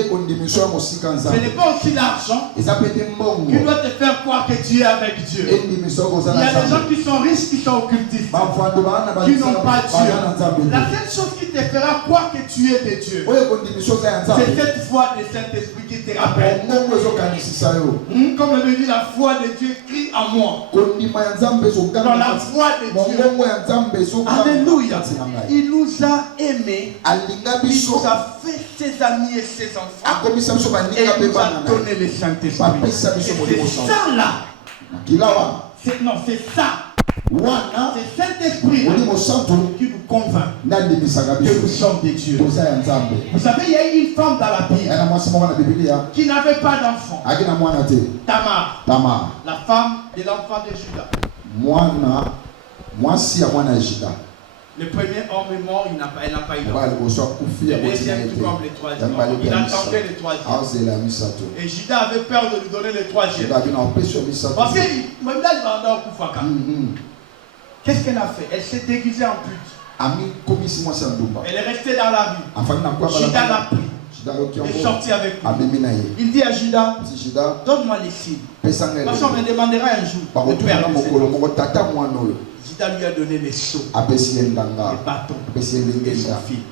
n'est pas aussi l'argent qui doit te faire croire que tu es avec Dieu. Il y a des gens qui sont riches, qui sont occultistes, qui n'ont pas Dieu. La seule chose qui te fera croire que tu es de Dieu, c'est cette foi de Saint-Esprit qui te rappelle. Comme le dit la foi de Dieu crie en moi. Dans la foi de Dieu. Alléluia. Il nous a aimés. Il nous a fait ses amis et ses enfants. Et il nous a donné le Saint-Esprit. C'est ça là. Non, c'est ça. C'est Saint-Esprit qui nous convainc que nous sommes des dieux. Vous savez, il y a une femme dans la Bible qui n'avait pas d'enfant. Tamar, la femme de l'enfant de Judas. Moi si à moi Juda. Le premier homme est mort, elle n'a pas eu d'enfant. Le deuxième, tout comme le troisième. Il attendait le troisième. Et Juda avait peur de lui donner le troisième. Parce que même là, il va en Koufaka. Qu'est-ce qu'elle a fait? Elle s'est déguisée en pute. Elle est restée dans la rue. Juda l'a pris. Il est sorti avec lui. Il dit à Juda, donne-moi les signes. Parce qu'on me demandera un jour de perdre ses Juda lui a donné les seaux, les bâtons et son fil.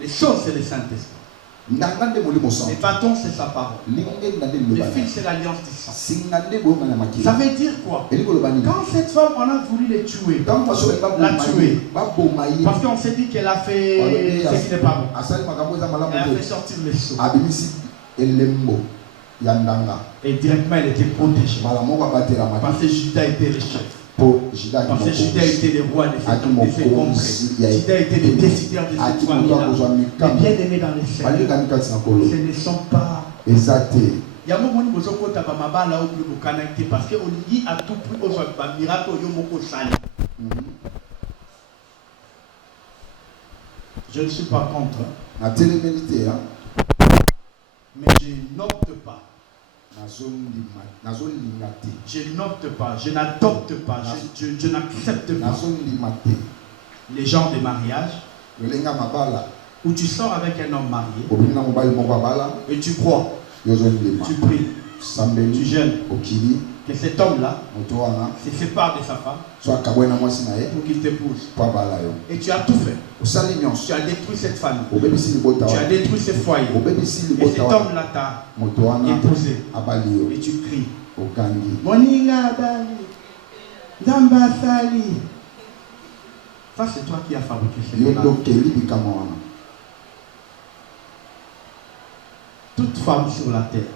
Les seaux, c'est le Saint-Esprit. Les bâtons, c'est sa parole. Les fils, c'est l'alliance du sang. Ça veut dire quoi? Quand cette femme, on a voulu les tuer, la tuer, parce qu'on s'est dit qu'elle a fait ce qui n'est pas bon. Elle a fait sortir les seaux. Et directement, elle était protégée. Parce que Juda était le chef. Parce que Juda était le roi de ses contrées. Juda était le décideur de cette famille-là. Mais bien aimé dans les Seigneurs, ce ne sont pas. Il y a un moment où vous avez parce qu'on dit à tout prix aux miracle je ne suis pas contre. Mais je n'opte pas. Je n'opte pas, je n'adopte pas, je n'accepte pas les genres de mariage où tu sors avec un homme marié et tu crois, tu pries, tu jeûnes que cet homme-là se sépare de sa femme pour qu'il t'épouse. Et tu as tout fait. Tu as détruit cette famille. Tu as détruit ce foyer. Et cet homme-là t'a épousé. Et tu cries. Moninga Bali. Damba Sali. Ça, c'est toi qui as fabriqué cette femme. Toute femme sur la terre.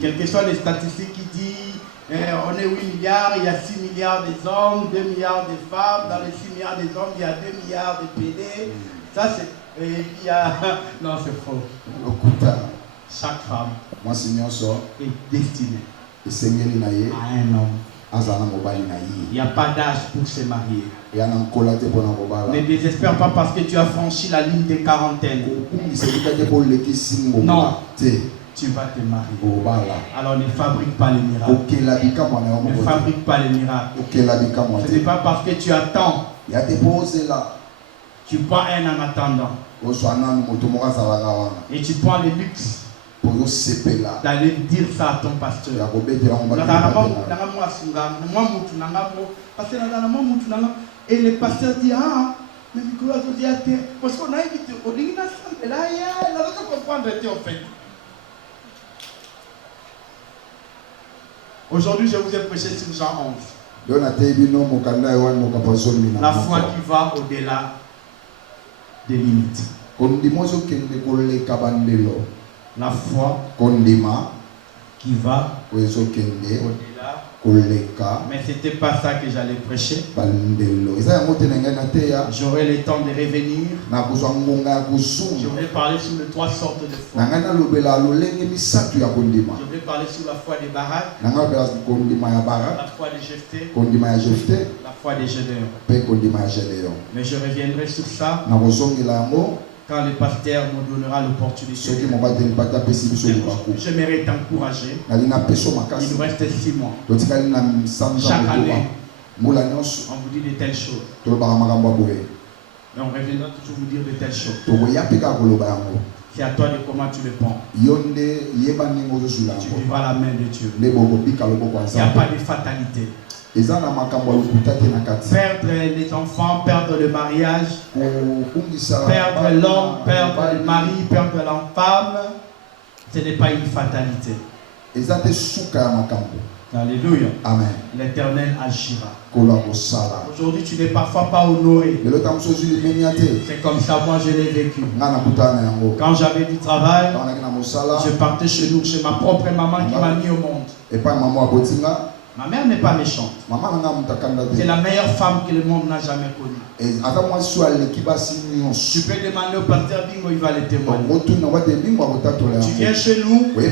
Quelles que soient les statistiques qui disent on est 8 milliards, il y a 6 milliards d'hommes, 2 milliards de femmes, dans les 6 milliards d'hommes, il y a 2 milliards de PD. Ça c'est. Il y a. Non, c'est faux. Chaque femme est destinée à un homme. Il n'y a pas d'âge pour se marier. Ne désespère pas parce que tu as franchi la ligne des quarantaines. Non. Tu vas te marier. Alors ne fabrique pas les miracles. Ne fabrique pas les miracles. Ce n'est pas parce que tu attends. Tu prends un en attendant. Et tu prends le luxe d'aller dire ça à ton pasteur. Et le pasteur dit mais parce qu'on a invité au dîner et là il a comprendre en fait. Aujourd'hui, je vous ai prêché sur Jean 11. La foi qui va au-delà des limites. La foi qui va au-delà. Mais ce n'était pas ça que j'allais prêcher. J'aurai le temps de revenir. Je vais parler sur les 3 sortes de foi. Je vais parler sur la foi des baraques, la foi des Jephté, la foi des Gédéons. Mais je reviendrai sur ça quand le pasteur me donnera l'opportunité. J'aimerais t'encourager. Il nous reste 6 mois. Chaque année, on vous dit de telles choses. Et on reviendra toujours vous dire de telles choses. C'est à toi de comment tu le prends. Tu vivras la main de Dieu. Il n'y a pas de fatalité. Perdre les enfants, perdre le mariage, perdre l'homme, perdre le mari, perdre la femme, ce n'est pas une fatalité. Alléluia. Amen. L'Éternel agira. Aujourd'hui, tu n'es parfois pas honoré. C'est comme ça, moi je l'ai vécu. Quand j'avais du travail, je partais chez nous, chez ma propre maman qui m'a mis au monde. Ma mère n'est pas méchante. C'est la meilleure femme que le monde n'a jamais connue. Tu peux demander au pasteur Bingo, il va le témoigner. Tu viens chez nous, tu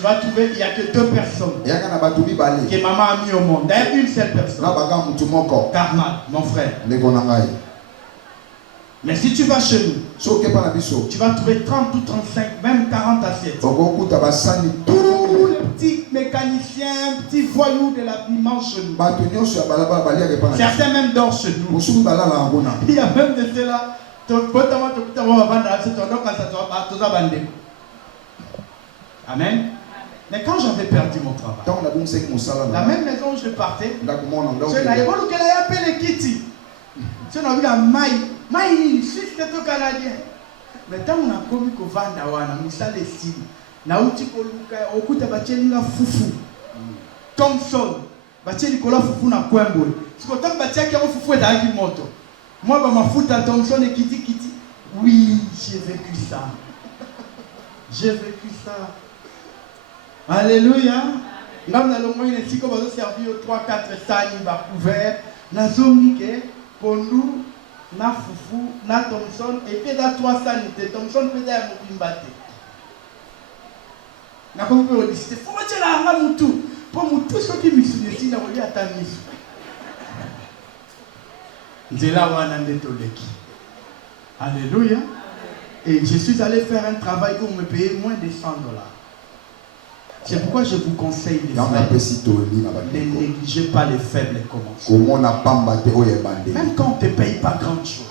vas trouver, il n'y a que 2 personnes que maman a mis au monde. D'ailleurs, une seule personne. Karma, mon frère. Mais si tu vas chez nous, tu vas trouver 30 ou 35, même 40 assiettes. Tous les petits mécaniciens, petits voyous de la vie mangent chez nous. Certains même dorment chez nous. Il y a même de ceux-là. Amen. Mais quand j'avais perdu mon travail, la même maison où je partais, je n'avais pas appelé Kitty. Je n'avais pas Maï, Suisse est au Canadien. Mais tant on a commis qu'au Vandawana, Moussa les Sili, Naouti Koluka, Okuta Bachelina Foufou, Thompson, Bachelikola Foufou na Kwembo. C'est quand on Bachia qui a Foufou et Dagi Moto. Moi, ma foute à Thompson et Kitty. Oui, j'ai vécu ça. J'ai vécu ça. Alléluia. Nous allons voir ici qu'on va servir aux 3-4 sani bas couverts. Nous avons dit que pour nous, na Foufou, na Thompson, et puis dans 3 sanités, Thompson peut être un moubimbate. Na comme on dit, c'est faut mettre la main moutou. Pour moutou, ceux qui me souviennent, si on a ta mise. Zela wanande toleki. Alléluia. Et je suis allé faire un travail où on me payait moins de $100. C'est pourquoi je vous conseille les frères, ne négligez pas les faibles commencements. Même quand on ne te paye pas grand chose,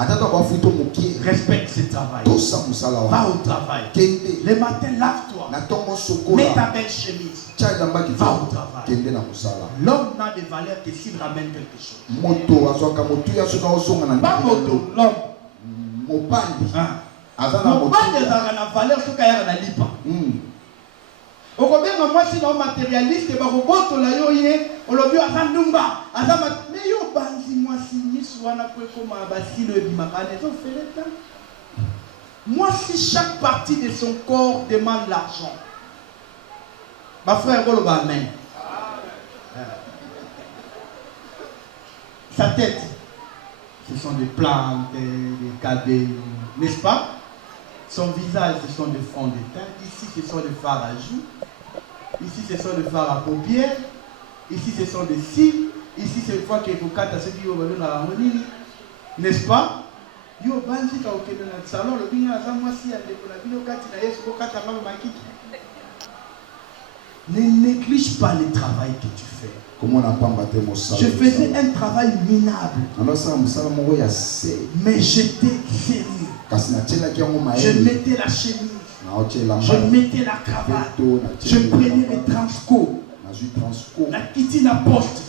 respecte ce travail. Va au travail. Le matin, lave-toi. Mets ta belle chemise. Va au travail. L'homme n'a de valeur que s'il ramène quelque chose. Pas moto, l'homme. Mopandi a la valeur ce qu'il y a dans la lipa. Au combien moi si non matérialiste et baroboto la yoye on l'a vu à Zandumba à Zamat mais yo banzi moi si ni soit na peu comme à Basile et Bimakane ils ont fait le temps. Moi si chaque partie de son corps demande l'argent ma frère bon amen. Sa tête ce sont des plantes, des cadets, n'est-ce pas? Son visage, ce sont des fonds de teint. Ici, ce sont des fards à joues. Ici, ce sont des fards à paupières. Ici, ce sont des cils. Ici, c'est une fois qu'il faut quatre à ceux qui ont dans la harmonie. N'est-ce pas? Yo, banzi ka okende na salon, le binga za mwasi ya ndeko na bino kati na Yesu ko kata mama makiki. Ne néglige pas le travail que tu fais. Je faisais un travail minable. Mais j'étais sérieux. Je mettais la chemise. Je mettais la cravate. Je prenais les transco. La kitty na poste.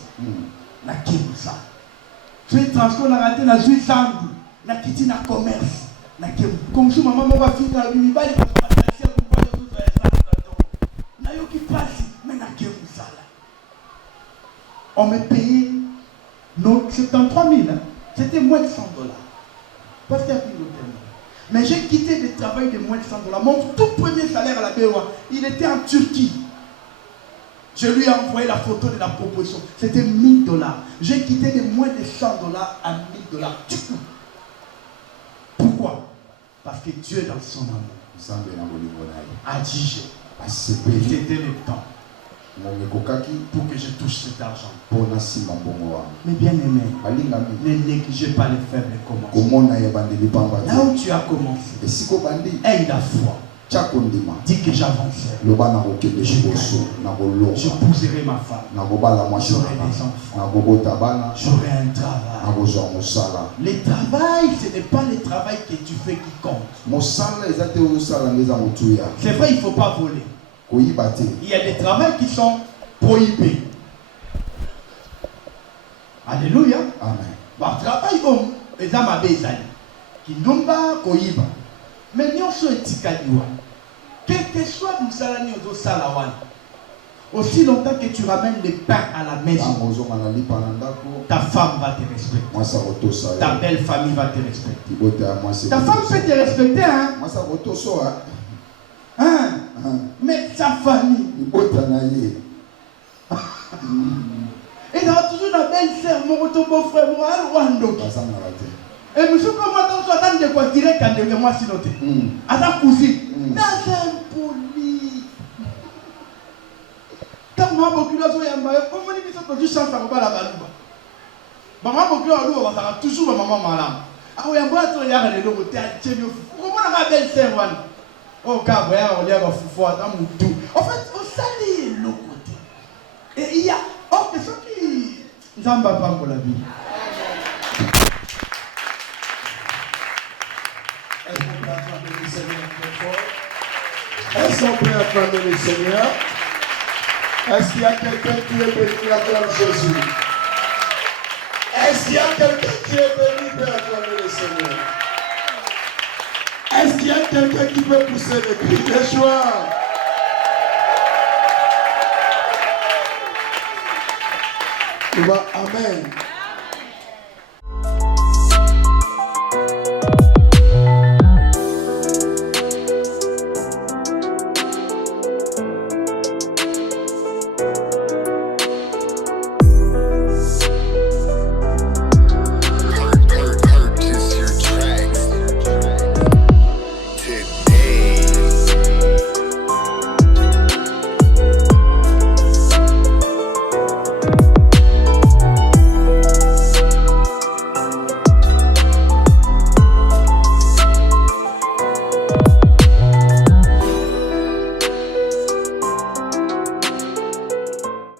La kimusa. Je fais transco la raté la zui zangu. La kitty na commerce. La kimu. Comme si maman m'a fait dans le mibali. Na yo qui passe. Mais la kimusa là. On me payait nos 73 000. C'était moins de $100. Pasteur Bingo. Mais j'ai quitté le travail de moins de $100. Mon tout premier salaire à la BOA, il était en Turquie. Je lui ai envoyé la photo de la proposition. C'était $1000. J'ai quitté de moins de $100 à $1000. Pourquoi? Parce que Dieu dans son amour a dit c'était le temps pour que je touche cet argent. Mais bien aimé, ne négligez pas les faibles commencements. Là où tu as commencé, aie la foi. Dis que j'avancerai. Je épouserai ma femme. J'aurai des enfants. J'aurai un travail. Le travail, ce n'est pas le travail que tu fais qui compte. C'est vrai, il ne faut pas voler. Il y a des travails qui sont prohibés. Alléluia. Amen. Bah, travail comme les amabezali. Qui n'ont pas koyiba. Mais nous sommes etikaliwa. Quel que soit le salani au salawan. Aussi longtemps que tu ramènes le pain à la maison, ta femme va te respecter. Ta belle famille va te respecter. Ta femme peut te respecter, hein? Hein? Mais sa famille. Et il y a toujours une belle-sœur, mon beau-frère, moi, Rwando. Et monsieur, comment on s'attend de quoi direct quand de moi si noté. Attends, cousine. Dans un poli. Tant moi, beaucoup de choses, comment on dit que tu sens faire la balouba. Maman, beaucoup de choses, on va toujours maman malade. Ah oui, on va te regarder le côté à Tchémio. Comment on a ma belle-sœur, oh, Gabriel, on y a un foufou, attends, tout. En fait, on salit le côté. Et il y a, oh, que ceux qui. Zamba pas pour la vie. Est-ce qu'on peut acclamer le Seigneur? Est-ce qu'il y a quelqu'un qui est béni acclame Jésus? Est-ce qu'il y a quelqu'un qui est béni pour acclamer le Seigneur? Est-ce qu'il y a quelqu'un qui peut pousser le cri de joie? Amen.